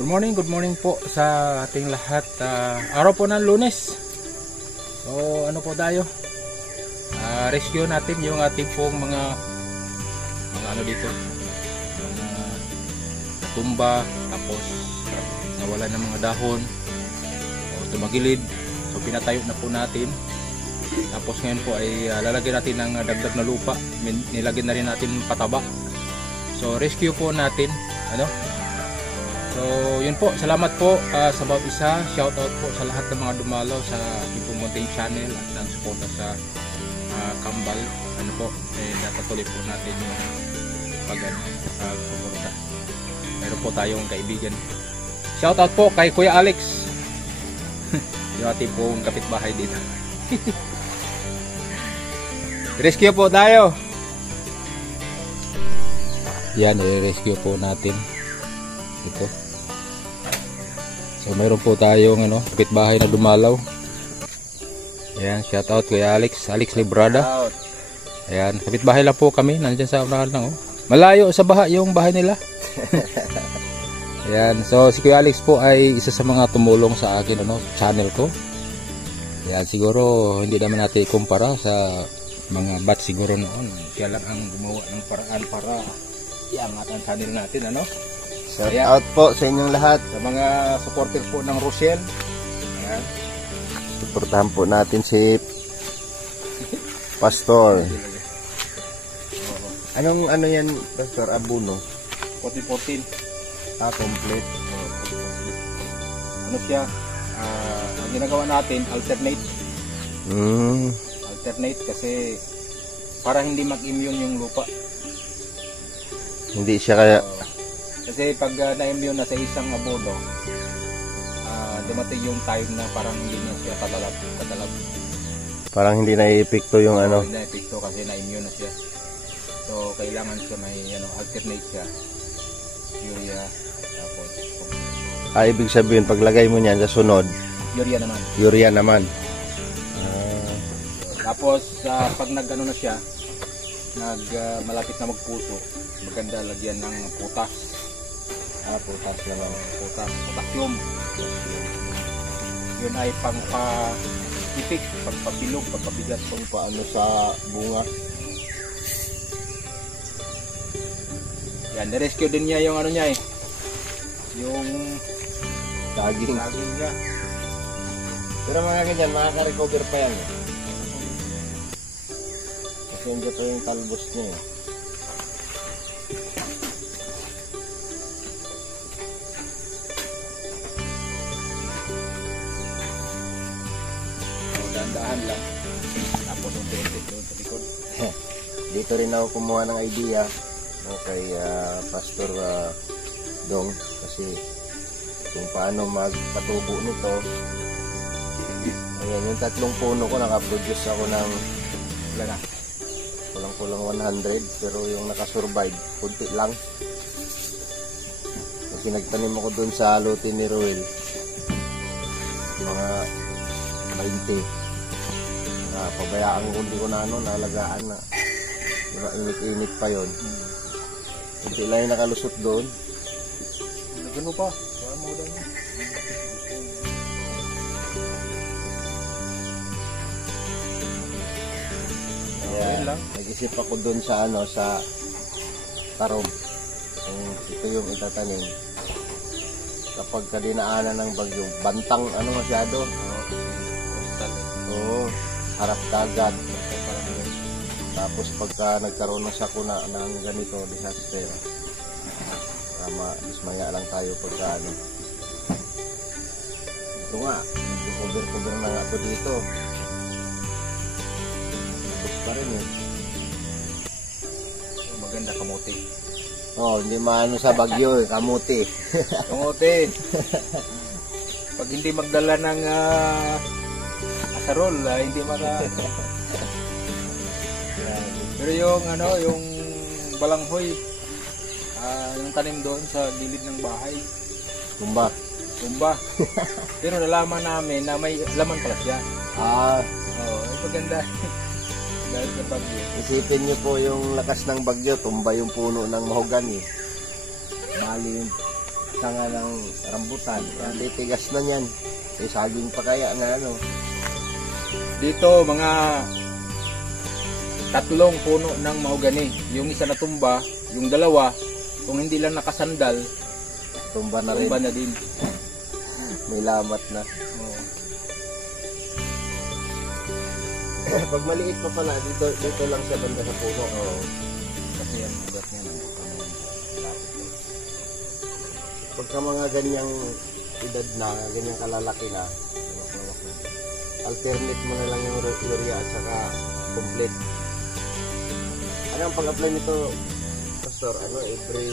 Good morning po sa ating lahat. Araw po ng Lunes. So ano po tayo? Rescue natin yung ating pong mga ano dito. Mga tumba, tapos nawala ng mga dahon o tumagilid. So pinatayo na po natin. Tapos ngayon po ay lalagyan natin ng dagdag na lupa. Nilagyan na rin natin pataba. So rescue po natin ano? So yun po, salamat po sa bawat isa. Shout out po sa lahat ng mga dumalaw sa aking pumunting channel at nagsuporta sa Kambal. Ano po, napatuloy po natin yung pag-suporta. Meron po tayong kaibigan. Shout out po kay Kuya Alex. Yung ating pong kapitbahay dito. Rescue po tayo. Yan, i-rescue po natin ito. So mayroon po tayong kapitbahay na dumalaw. Ayan, shout out kay Alex Librada. Ayan, kapitbahay lang po kami, nandiyan sa unahan lang Malayo sa baha yung bahay nila. Ayan, so si Kuya Alex po ay isa sa mga tumulong sa akin channel ko. Ayan, siguro hindi naman natin ikumpara sa mga batch siguro noon. Siya lang ang gumawa ng paraan para iangat ang channel natin Shout out po sa inyong lahat. Sa mga supporter po ng Rochelle. Ayan. Suportahan po natin si Pastor. Anong yan, Pastor? Abuno? 14. Complete. Ano siya? Ang ginagawa natin, alternate. Alternate kasi para hindi mag-immune yung lupa. Hindi siya kaya... Kasi pag na-immune na sa isang abono, dumating yung time na parang hindi na siya katalag. Parang hindi na-epekto yung Hindi na-epekto kasi na-immune na siya. So kailangan siya may alternate siya. Urea, tapos ibig sabihin paglagay mo niyan sa sunod, urea naman. Tapos pag na siya, malapit na magpuso, maganda lagyan ng putas. Potassium. Yun ay pangpa-tipik, pagpabilog, pagpabigat kung paano sa bunga. Yan, na-rescue din niya yung yung saging niya. Pero mga ganyan, makaka-recover pa yan. Kasi hindi pa yung talbos niya. Dahan lang. Tapos yung pintit doon sa likod. Dito rin ako kumuha ng idea kay Pastor Dong kasi kung paano magpatubo nito. Ayan, yung 3 puno ko nakaproduce ako ng kulang 100 pero yung nakasurvive kunti lang kasi nagtanim ako dun sa lote ni Ruel mga 20. Pabayaan ko hindi ko na nalagaan na init pa yon. Hindi lang yung nakalusot doon. Lagyan mo pa. Saan mo daw niya? Kaya nag-isip ako doon sa sa tarom. Ito yung itatanim. Kapag kadinaanan ng bagyo, bantang masyado. Oo. Harap dagat. Tapos pagka nagkaroon ng sakuna ng ganito disaster, dismaya lang tayo pagka ito nga, cover na nga ito dito. Tapos pa rin maganda kamuti. Hindi maano sa bagyo kamuti. Kamuti. Pag hindi magdala ng asarol, hindi pero yung yung balanghoy, yung tanim doon sa gilid ng bahay, tumba. Pero nalaman namin na may laman pala siya. Maganda. Dahil sa bagyo. Isipin niyo po yung lakas ng bagyo, tumba yung puno ng mahogany. Bali sanga ng rambutan. Yan, titigas na yan. Saging pa kaya na ano. Dito mga 3 puno ng mahogani. Yung isa natumba, yung 2, kung hindi lang nakasandal, Tumba na rin. tumba na din. May lamat na. Oo. Pag maliit pa pala, dito lang siya banda sa puno. Oo. Kasi ang ugat niya nandun. Pagka mga ganyang edad na, ganyang kalalaki na, Lawak-lawak na. alternate mo na lang yung urea at saka complete. Ano ang pag-apply nito, Pastor? Ano, every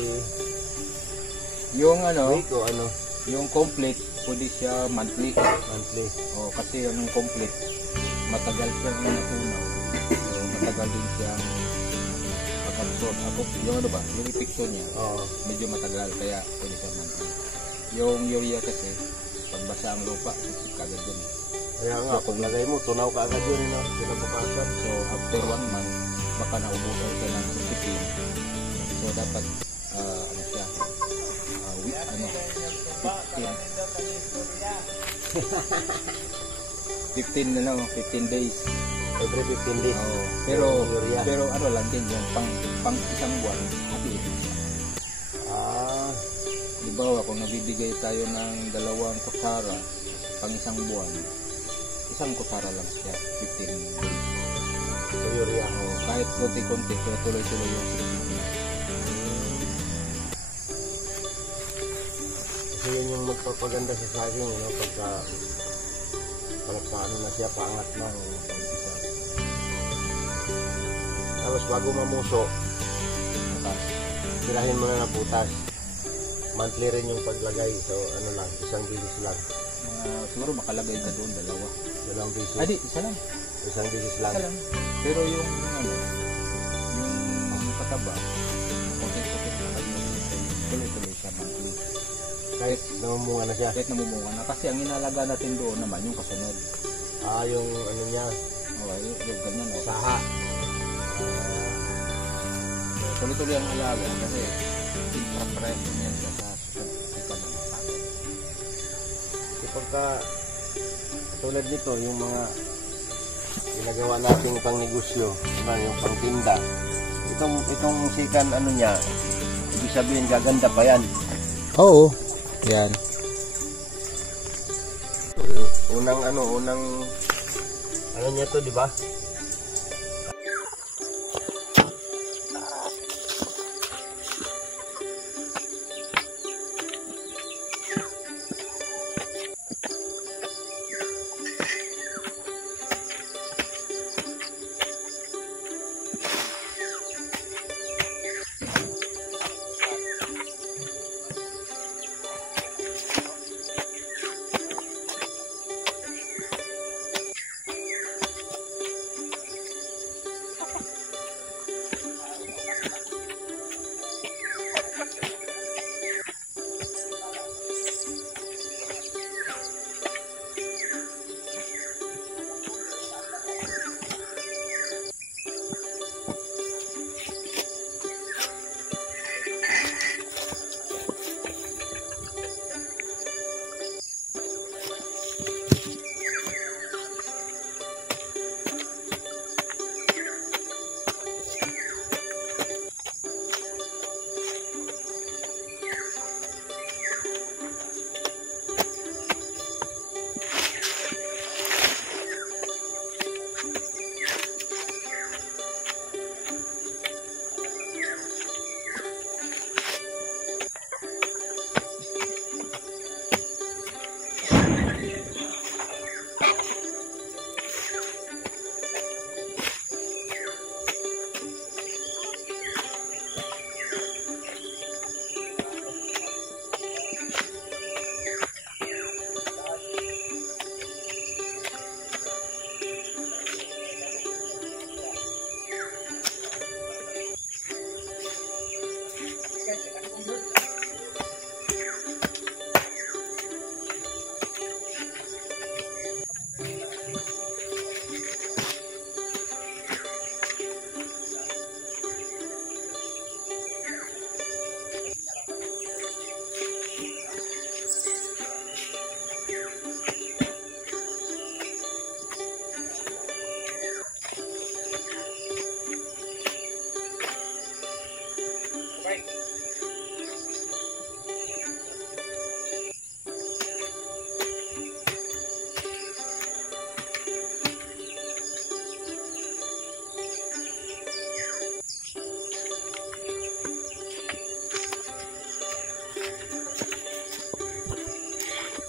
Yung ano, week o ano? yung complete, pwede siya monthly. Monthly. O, kasi yung complete, matagal siyang natunaw. So, matagal din siyang pag-absorb. Ako, yung ano ba, yung epekto niya, Oo. medyo matagal, kaya pwede siya monthly. Yung urea kasi, pagbasa ang lupa, sisip ka agad dun. Kaya nga, pag lagay mo, tunaw ka agad yun, no? Pinabukasan. So, after 1 month, baka naubusan siya ng sisipin. So, dapat, ano siya, week, 15 na lang, 15 days. Every 15 days. Oo. Yung urea. Pero ano lang din, yung pang isang buwan, hatiin siya. Ah, Halimbawa, kung nabibigay tayo ng 2 kutsara, pang isang buwan, 1 kutsara lang siya, 15 days. sa urea. Oo, kahit konti-konti, pero tuloy-tuloy yung sisipin. Kasi yun yung magpapaganda sa saging, no? Pagka paano na siya, paangat na. Pag-isa, Tapos bago mamuso, matas. tirahin mo na ng butas. Monthly rin yung paglagay. So, ano lang, 1 bisis lang. Siguro makalagay ka doon, 2. 2 bisis. Di, isa lang. 1 bisis lang. Isa lang. Pero yung ano, yung pataba, konti-konti na kayo, tuloy-tuloy siya monthly. Kahit namumunga na siya. Kahit namumunga na. Kasi ang inalaga natin doon naman, yung kasunod. Ah, yung ano niya, Okay, yung ganyan. Okay. saha. So, tuloy-tuloy ang alaga kasi preparation niya siya sa susunod ng takot. Kasi pagka tulad nito, yung mga ginagawa nating pang negosyo, diba, yung pang tinda. Itong sikan ano niya, ibig sabihin gaganda pa yan. Oo. Yan. Unang ano niya to, di ba?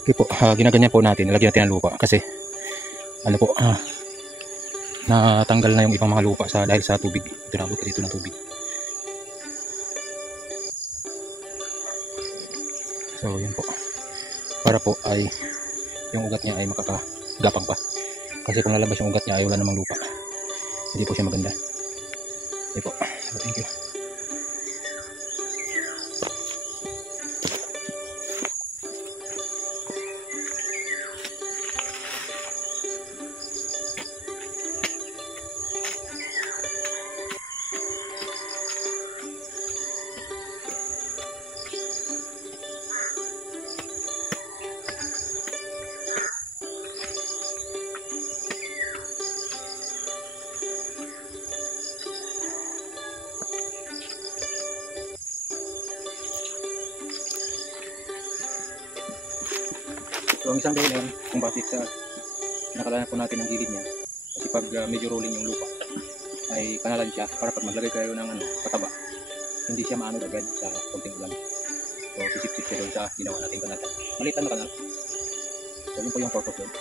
Okay po, ginaganyan po natin, nilagyan natin ng lupa kasi ano po, natanggal na yung ibang mga lupa dahil sa tubig. Ito na kasi ito ng tubig. So yun po, para po ay yung ugat niya ay makakagapang pa, kasi kung lalabas yung ugat niya ay wala namang lupa, hindi po siya maganda. Okay po, so thank you. So ang isang dahilan kung bakit nakalanan po natin ang gilid niya, kasi pag medyo rolling yung lupa ay kanalan siya, para pag maglagay kayo ng pataba, hindi siya maano agad sa konting ulan. So sisip-sip siya doon sa ginawa nating kanal. Maliit na kanal. So yun po yung purpose doon.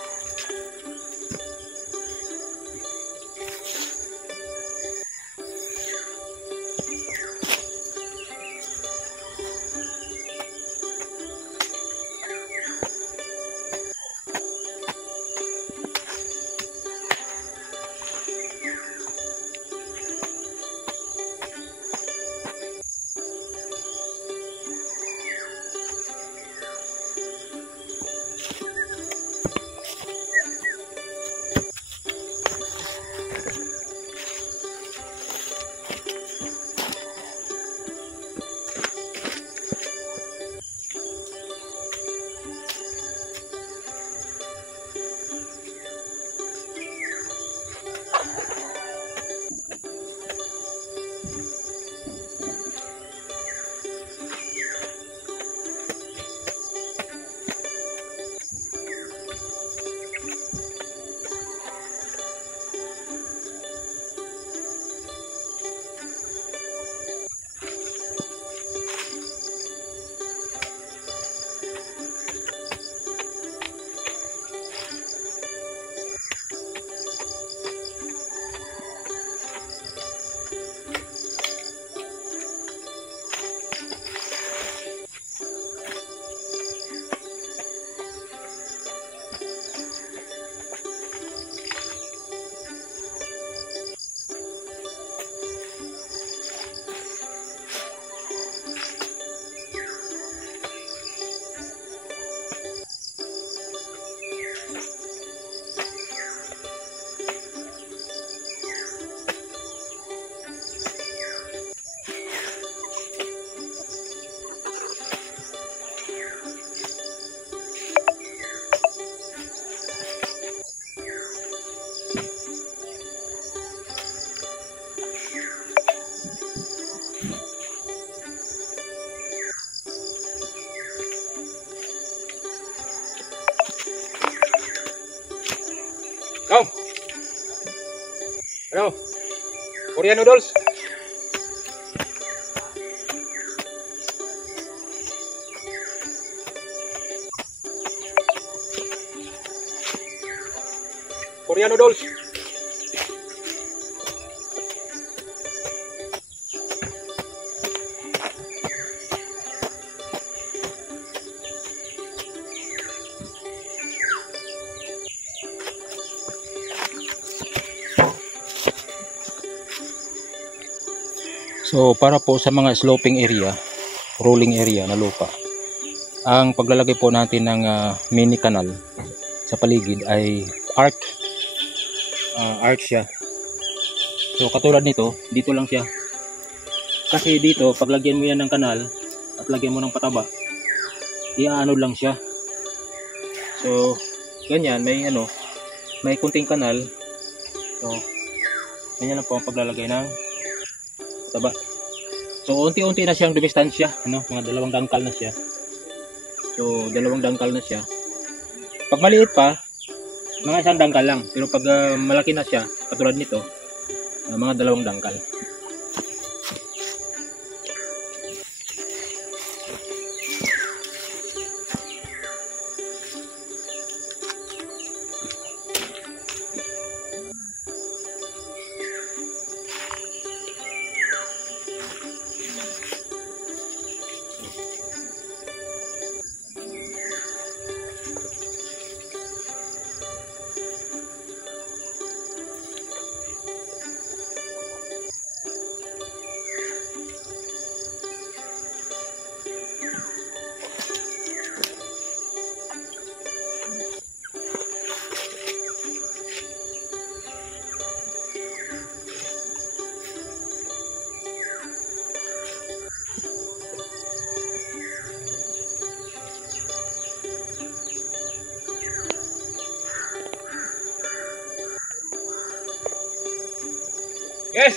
Come. Ano? Korean noodles. Korean noodles. So para po sa mga sloping area, rolling area na lupa, ang paglalagay po natin ng mini canal sa paligid ay arc siya. So katulad nito, dito lang siya. Kasi dito, paglagyan mo yan ng kanal at lagyan mo ng pataba, iaano lang siya. So ganyan, may kunting kanal. So ganyan lang po ang paglalagay ng pataba. So unti-unti na siyang dumistansya, mga 2 dangkal na siya. So 2 dangkal na siya. Pag maliit pa, mga 1 dangkal lang. Pero pag malaki na siya, katulad nito, mga 2 dangkal. Yes!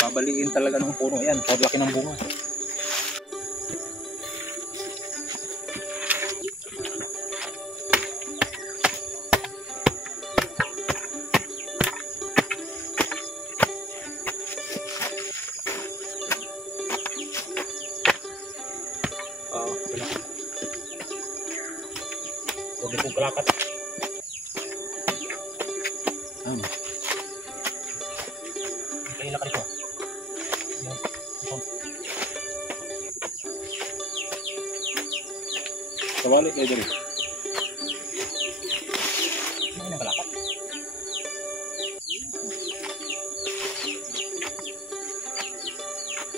Babaliin talaga ng puno yan. Paglaki ng bunga. Huwag itong kalakat. Kaya lakad ito. Kawali kayo dali. Ano yung kalakat?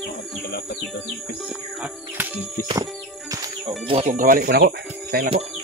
Ang kalakat ito. Nipis. Ha? Nipis. Bubuhat yung kawali ko na ko. Kaya lang ko.